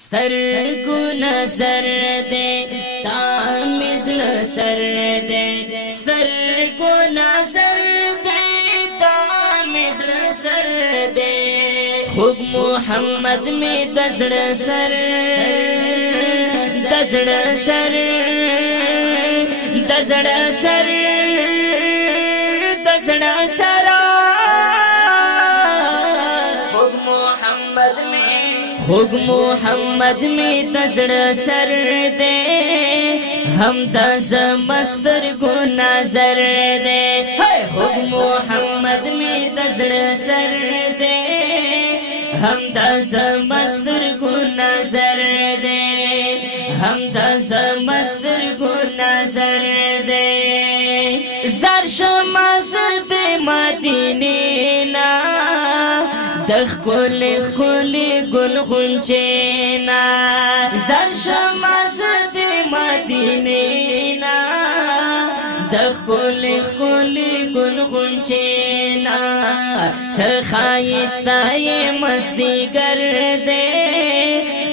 سترګو نظر دے تامزل سر دے سترګو نظر دے تامزل سر دے خوب محمد میں دزڑ سر دزڑ سر دزڑ سر دزڑ سر خوب محمد میں دزڑ سر دے ہم دز مستر کو نظر دے خوب محمد میں دزڑ سر دے ہم دز مستر کو نظر دے ہم دز مستر کو نظر دے زر شماز دے مدینے نا دخ کل کل گل غنچینا زر شماز دے مدینے نا دخ کل کل گل غنچینا سخائستائی مستی کر دے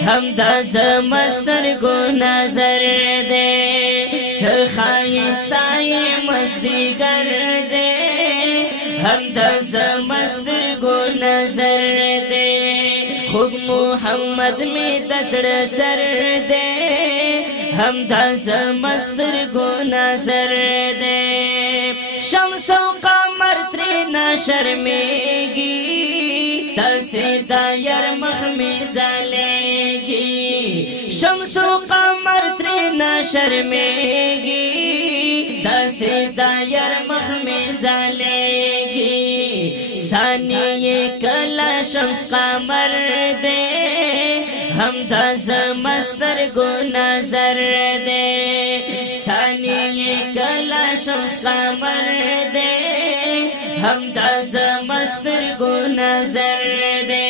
ہم دز مستر کو نظر دے سخائستائی مستی کر دے ہم دز مستر کو نظر دے خوب محمد میں دزڑ سر دے ہم دز مستر کو نظر دے شمس و قمر تری نہ شرمےگی دسے دایر مخ میں زلے گی شمس و قمر تری نہ شرمےگی دسے دایر مخ میں زلے گی ثانی کلا شمس قمر دے ہم دز مستر کو نظر دے ثانی کلا شمس قمر دے ہم دز مستر کو نظر دے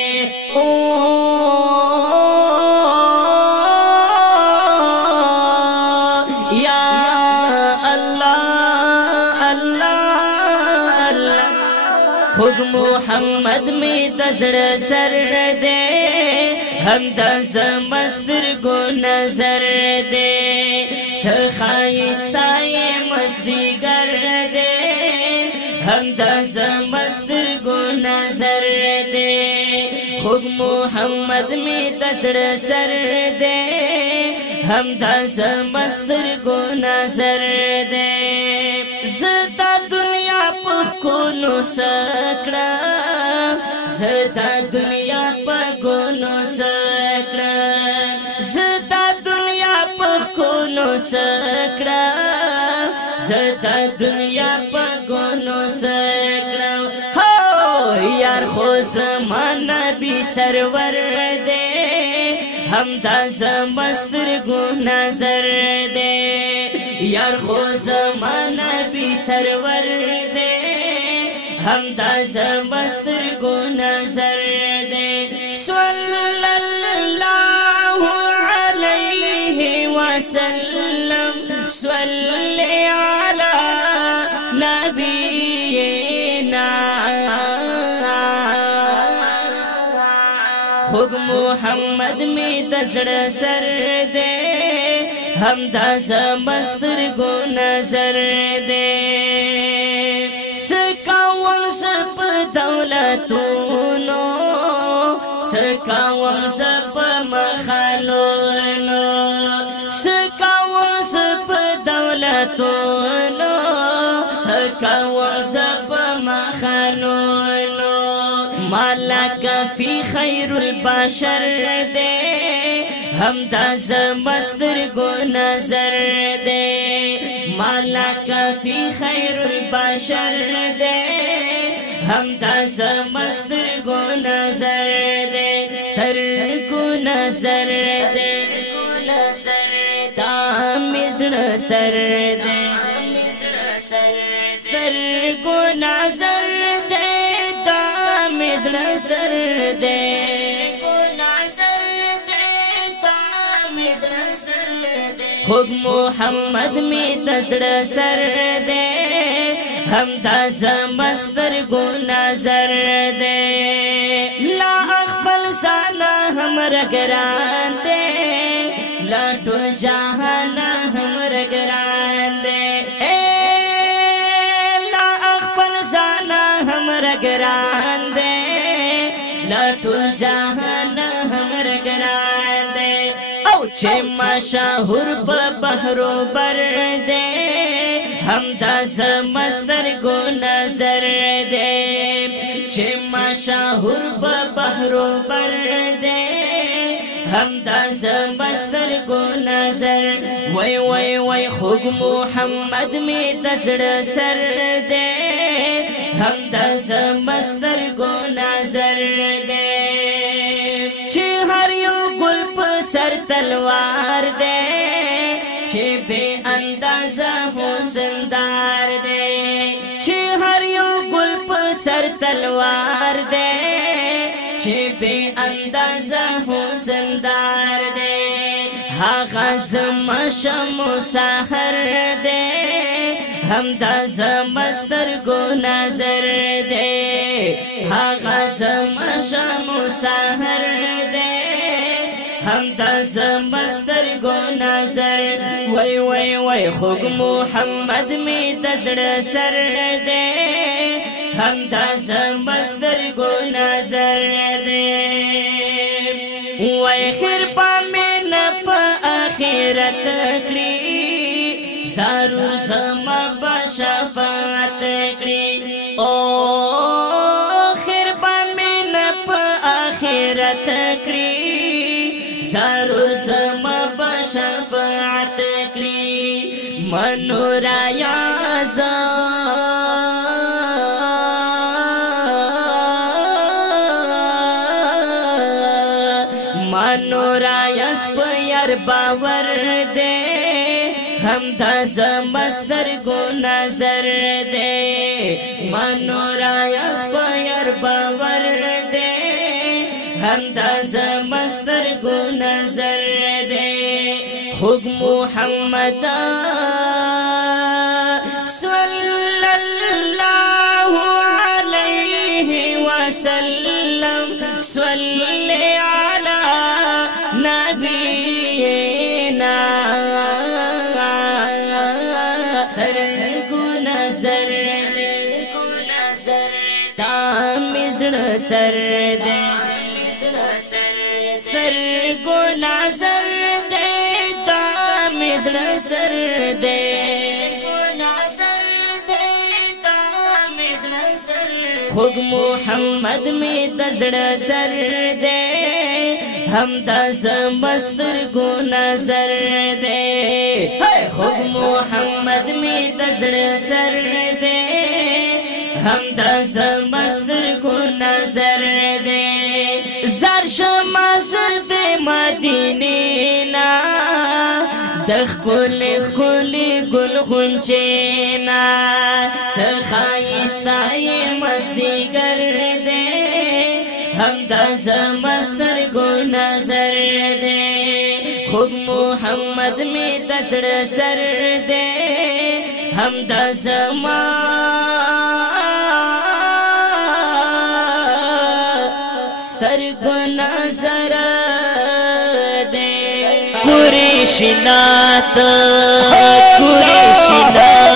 یا اللہ اللہ اللہ خوب محمد میں دزڑ سر دے ہم دز مستر کو نظر دے سخائستائی مستی کر دے ہم دز مستر کو نظر دے خوب محمد میں دزڑ سر دے ہم دز مستر کو نظر دے زتا دنیا پکونو سکڑا زتا دنیا پکونو سکڑا زتا دنیا پکونو سکڑا زتا دنیا پکونو سکڑا ہو یار خو زمان نبی سرور دے ہم دز مستر کو نظر دے یار خو زمان نبی سرور دے ہم دز مستر کو نظر دے صلی اللہ علیہ وسلم صلی علی نبینا خوب محمد میں دزڑ سر دے ہم دز مستر کو نظر دے سکاوم سپ دولتونو سکاوم سپ مخالونو سکاوم سپ دولتونو سکاوم سپ مخالونو مالک فی خیر البشر دے ہم دز مستر کو نظر دے مالک فی خیر البشر دے ہم دز مستر کو نظر دے ستر کو نظر دے دامزڑ سر دے ستر کو نظر دے دامزڑ سر دے خوب محمد میں دزڑ سر دے ہم دز مستر کو نظر دے لا اخبل زانا همرا گران دے لٹو جہانا همرا گران دے لا اخپل زانا همرا گران دے لٹو جہانا همرا گران دے او چه مشهور په بحرو بر دے هم دا زمستر گو نظر دے چه مشهور په بحرو بر دے هم دا زمستر گو نظر وی وی وی خوگ محمد می دزڑ سر دے هم دا زمستر گو نظر دے چه هر یو گل په سر تلوار دے چه بے اندازہ حسندار دے چه هر یو گل په سر تلوار دے چه بے اندازہ حسندار دے هاغا زما شمو سحر دے هم دا زمستر گو نظر دے هاغا زما شمو سحر دے هم دا زمستر گو نظر وی وی وی خوگ محمد می دزڑ سر دے هم دا زمستر گو نظر دے وی خیر پا میں نپا آخرت کری زارو زما بشفاعت کری او خیر پا میں نپا آخرت کری ضرور زما بشفاعت کری منورا یازا منورا یاس پیر باور دے هم دا زمستر گو نظر دے منورا یاس پیر باور دے هم دا زمستر گو نظر دے خوگ محمد صلی اللہ علیہ وسلم صلی علی نبینا سر گو نظر تامزن سر دے سر گو نظر دے تامزن سر دے خوگ محمد می دزڑ سر دے هم دا زمستر گو نظر دے خوگ محمد می دزڑ سر دے هم دا زمستر گو نظر دے زر شماز دے مدینینا دخ کلی کلی گل خنچینا تخایستای مزدیگر دے هم دا زمستر گو نظر دے خوگ محمد می دسڑ سر دے هم دا زمستر گو نظر دے قریشنات قریشنات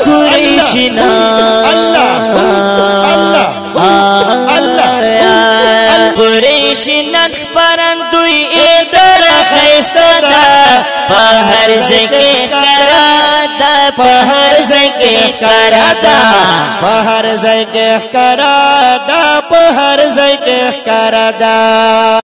قریشنات قریشنات پرندوی ایدر خیستدا پہر زکی کرادا پہر زکی کرادا پہر زکی کرادا پہر زکی کرادا